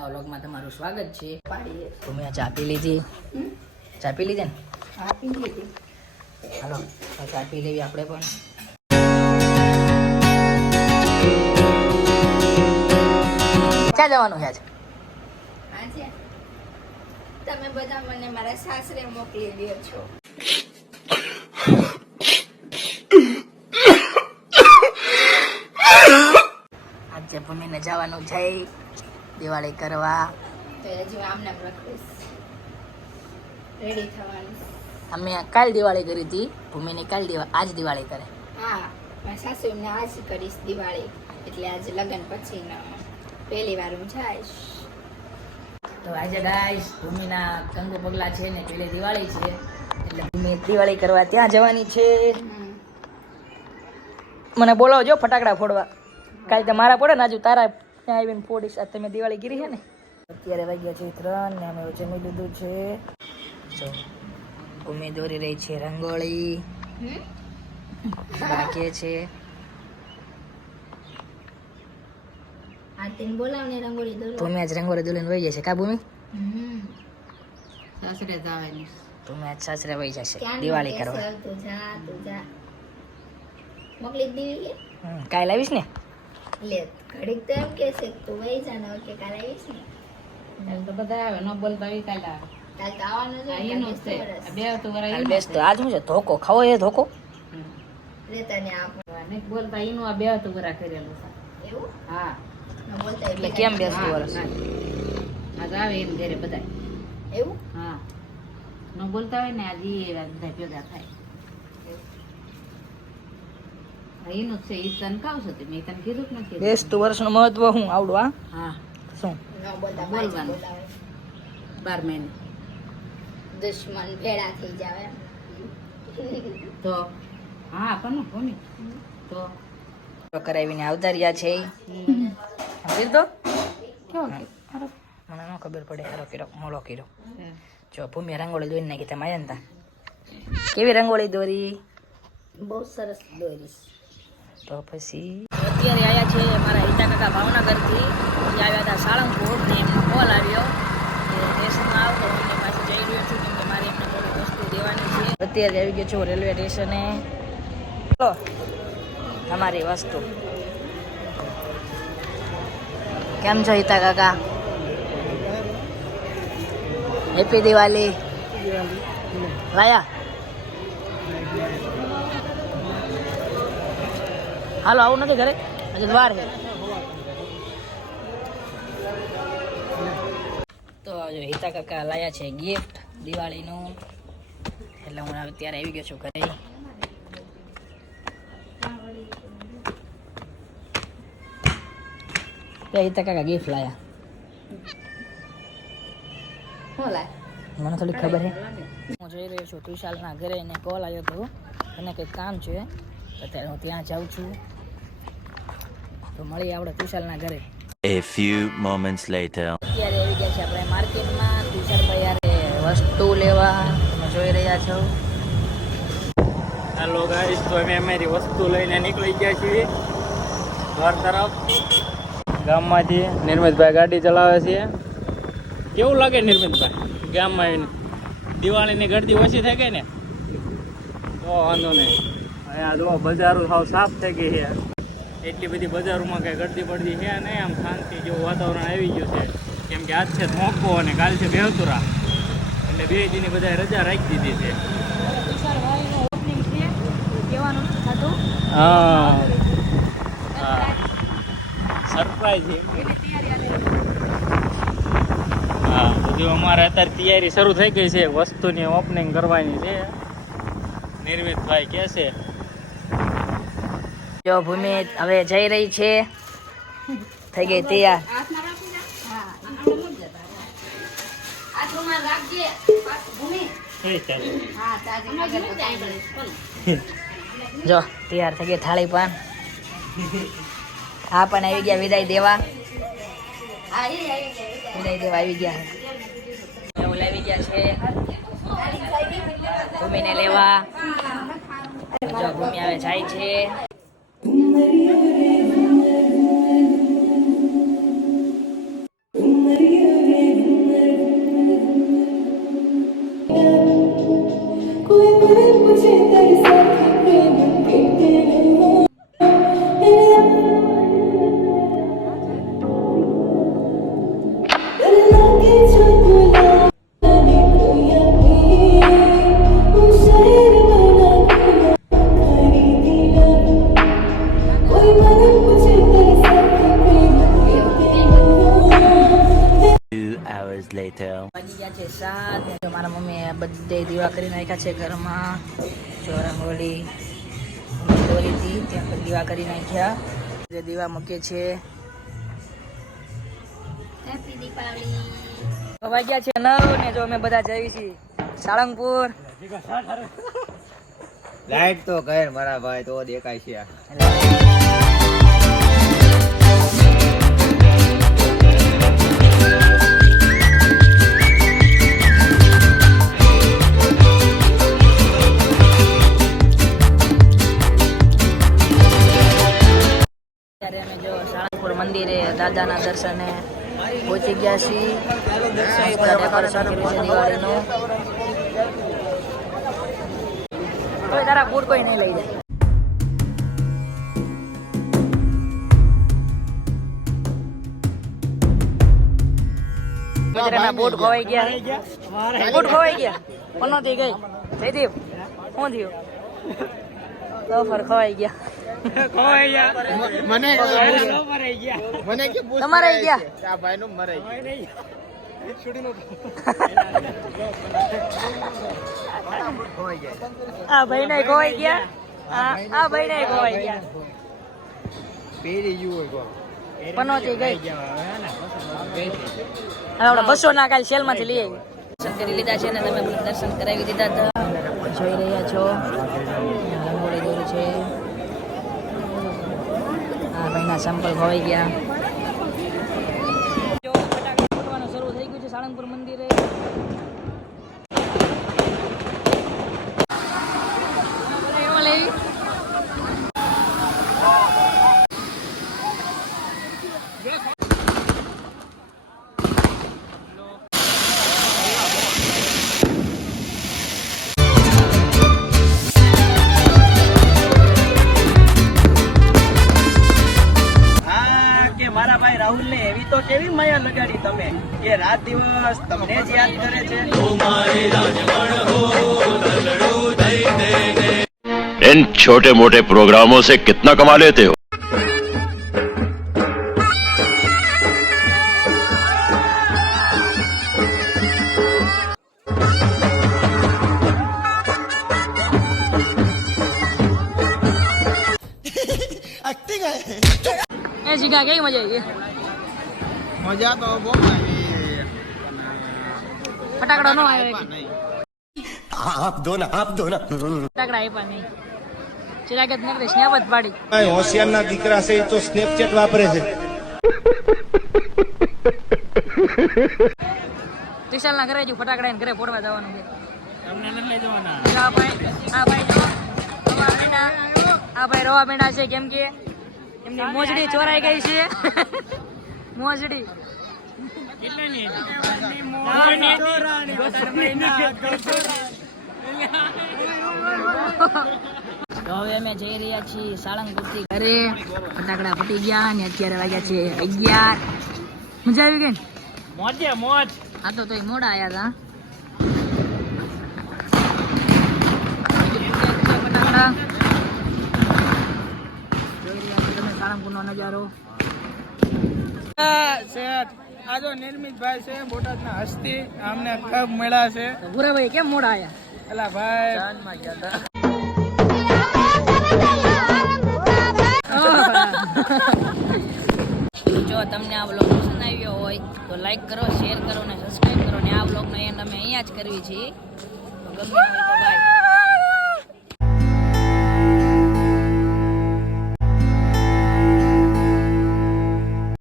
નવા વ્લોગમાં તમારું સ્વાગત છે. તમે ચા પી લીધી? ચા પી લીધી ને? હા, પી લીધી. હાલો ચા પી લેવી આપણે પણ. ક્યાં જવાનું છે આજે? આજે તમે બધા મને મારા સાસરે મોકલી દો છો. આજે ભૂમિને જવાનું છે દિવાળી કરવા. તો હજુ આમને રખડીશ, રેડી થવાનું. અમે કાલ દિવાળી કરી હતી, ભૂમિની આજ દિવાળી કરે. હા, મારા સાસુ એમને આજ કરીશ દિવાળી, એટલે આજે લગ્ન પછી પહેલી વાર હું જઈશ. તો આજે ગાઈસ ભૂમિના કંગુ પગલા છે ને પેલી દિવાળી છે, એટલે ભૂમિ દિવાળી કરવા ત્યાં જવાની છે. મને બોલાવજો ફટાકડા ફોડવા. કાલે તો મારા પડે ને આજુ તારા ત્યાં આવીને ફોડીશ. આ તમે દિવાળી કરી છે ને. અત્યારે વાગ્યા છે 3 ને અમે જમી લીધું છે. જો ભૂમિ દોરી રહી છે રંગોળી, બાકી છે આરતીને બોલાવને રંગોળી દોરો. ભૂમિ આજ રંગોળી દોરીને વહી જશે. કા ભૂમિ? સાસરે જવાની. ભૂમિ આજ સાસરે વહી જશે દિવાળી કરવા. તું જા મોકલી દેવી. કાલે આવીશ ને? લે ઘડીક તો એમ કે છે તું વહી જા ને કે કાલે આવીશ ને. કાલ તો બધા આવે, ન બોલતા હોય કાલે આવે. કાલ તો આવવાનું છે. એનું છે આ બે તો વરાય કાલે બેસતો. આજ શું છે? ધોકો ખાવો એ ધોકો. રેતા ને આપ નહીં બોલતા એનું આ બે તો વરા કરેલું છે. એવું હા ન બોલતા એટલે કેમ બેસતું વર્ષ? આજ આવે એમ ઘરે બધા. એવું હા ન બોલતા હોય ને આજે એ બધા ભેગા થાય. એનું જ છે એ તને કાવ છે મેં તને કીધું કે નથી? બેસતું વર્ષનું મહત્વ શું આવડું? હા શું ન બોલતા બોલવાનું. બોલાવે 12 મહિને દુશ્મન ભેળા થઈ જાવે તો હા કોનું કોની તો કરાવીને આવતા રહ્યા છે. સમજી તો કેવો મને ન ખબર પડે. હારો કર્યો, મોડો કર્યો. જો ભૂમિ રંગોળી દોરી નાખી. તમે આવ્યા ને તા કેવી રંગોળી દોરી? બહુ સરસ દોરીશ. તો પછી અત્યારે આવ્યા છે મારા હિતા કાકા ભાવનગરથી. આવ્યા હતા સાળંગપુર ને એમનો કોલ આવ્યો કે સ્ટેશનમાં આવો. એમની પાસે જઈ રહ્યો છું કેમ કે મારે એમને થોડી વસ્તુ દેવાની છે. અત્યારે આવી ગયો છું રેલવે સ્ટેશને. ચલો તમારી વસ્તુ. કેમ છો હિતા કાકા? હેપી દિવાળી. લાયા હાલો આવું નથી ઘરે, હજી વાર છે. તો જો હિતા કાકા લાયા છે ગિફ્ટ દિવાળીનું, એટલે હું અત્યારે આવી ગયો છું ઘરે. હિતા કાકા ગિફ્ટ લાયા. શું લાય? મને થોડી ખબર છે. હું જઈ રહ્યો છું તુષાલના ઘરે. એને કોલ આવ્યો હતો, એને કંઈક કામ છે. અત્યારે હું ત્યાં જાઉં છું. તો મળીએ આપણે તુષાલના ઘરે. A few moments later. અત્યારે આવી ગયા છે આપણે માર્કેટમાં. તુષાલભાઈ યારે વસ્તુ લેવા તમે જોઈ રહ્યા છો. હેલો ગાઈસ, તો અમે અમારી વસ્તુ લઈને નીકળી ગયા છીએ ઘર તરફ. ગામમાંથી નિર્મિતભાઈ ગાડી ચલાવે છે. કેવું લાગે નિર્મિતભાઈ ગામમાં આવીને? દિવાળીની ગરદી ઓછી થઈ ગઈ ને તો વાંધો નહીં. અહીંયા જો બજારો સાવ સાફ થઈ ગઈ છે. એટલી બધી બજારોમાં કંઈ ગરદી પડતી છે નહીં. આમ શાંતિ જેવું વાતાવરણ આવી ગયું છે. કેમ કે આજ છે મોકો અને કાલ છે બેહતુરા, એટલે 2 દીની બધા રજા રાખી દીધી છે. હા હા સરપ્રાઈઝ છે. હા બધું અમારે અત્યારે તૈયારી શરૂ થઈ ગઈ છે. વસ્તુની ઓપનિંગ કરવાની છે. નિર્મિતભાઈ કહે છે. જો ભૂમિ હવે જઈ રહી છે, થઈ ગઈ તૈયાર. જો તૈયાર થઈ ગઈ થાળી પણ. આ પણ આવી ગયા વિદાય દેવા. વિદાય દેવા આવી ગયા. એવું લાવી ગયા છે ભૂમિને લેવા. જો ભૂમિ આવે જાય છે. Maria 2 hours later. વાગી ગયા છે 7. જો મારા મમ્મીએ બધે દીવા કરી નાખ્યા છે ઘરમાં. જો રંગોલી દોરી હતી ત્યાં પણ દીવા કરી નાખ્યા. જે દીવા મૂકે છે. હેપી દીપાવલી. વાગ્યા છે 9 ને જો અમે બધા જઈએ છીએ સાળંગપુર. લાઈટ તો કર મારા ભાઈ તો દેખાય છે. ત્યારે અમે જો સાળંગપુર મંદિરે દાદાના દર્શને પહોંચી ગયા છીએ. મસ્ત ડેકોરેશન કર્યું છે દિવાળીનું. કોઈ તારા બૂટ કોઈ નહીં લઈ જાય. ગુજરાતના બૂટ ખોવાઈ ગયા. બૂટ ખોવાઈ ગયા. પનોતી ગઈ. જયદીપ શું થયું? લોફર ખોવાઈ ગયા. મને તમારે ગયા. આ ભાઈ નું મરાઈ આ ભાઈ ને ખોવાઈ ગયા. આ ભાઈ ને ખોવાઈ ગયા. પેરી યુ હોય પનોતી ગઈ. હવે આપણે 200 ના કાલ સેલ માંથી લઈ આવી. દર્શન કરી લીધા છે ને તમે પણ દર્શન કરાવી દીધા હતા. જોઈ રહ્યા છો રંગોળી દોરી છે. આ ભાઈના સંપલ ખોવાઈ ગયા. જો ફટાકડા ફૂટવાનું શરૂ થઈ ગયું છે સાળંગપુર મંદિરે. એમાં લઈ મારા ભાઈ રાહુલ ને એવી તો કેવી માયા લગાડી તમે કે રાત દિવસ તમને જ યાદ કરે છે. इन छोटे मोटे प्रोग्रामों से कितना कमा लेते हो? એ જીગા કેવી મજા આવી? મજા તો બહુ આવી. ફટાકડા નો આવ્યો. आप दो ना ફટાકડા આપ્યા નહીં. ચિરાગત નકરે સ્નેપ જ પાડી. હોશિયારના દીકરા છે એ તો સ્નેપચેટ વાપરે છે. ત્રિશાલના ઘરે જો ફટાકડા ઘરે ફોડવા જવાનું છે. તમને નથી લઈ જવાના. આ ભાઈ જો રવા મીંડા. આ ભાઈ રવા મીંડા છે કેમ કે એમની મોજડી ચોરાઈ ગઈ છે. મોજડી કેટલાની તો હવે અમે જઈ રહ્યા છીએ સાળંગપુરથી ઘરે. ફટાકડા ફૂટી ગયા ને અત્યારે વાગ્યા છે 11. મજા આવી ગઈ ને? મોજે મોજ. આ તો તોય મોડા આયા હતા. ફટાકડા જોઈ રહ્યા છો તમે સાળંગપુરનો નજારો. આ જો નિર્મિતભાઈ છે બોટાદના હસ્તી અમને કબ મળ્યા છે. ભૂરાભાઈ કેમ મોડા આયા? એલા ભાઈ જાનમાં ગયા હતા. જો તમને આ વ્લોગ પસંદ આવ્યો હોય તો લાઈક કરો, શેર કરો ને સબસ્ક્રાઈબ કરો ને આ વ્લોગનો એન્ડ અમે અહીંયા જ કરવી છીએ. તો ગમે હોય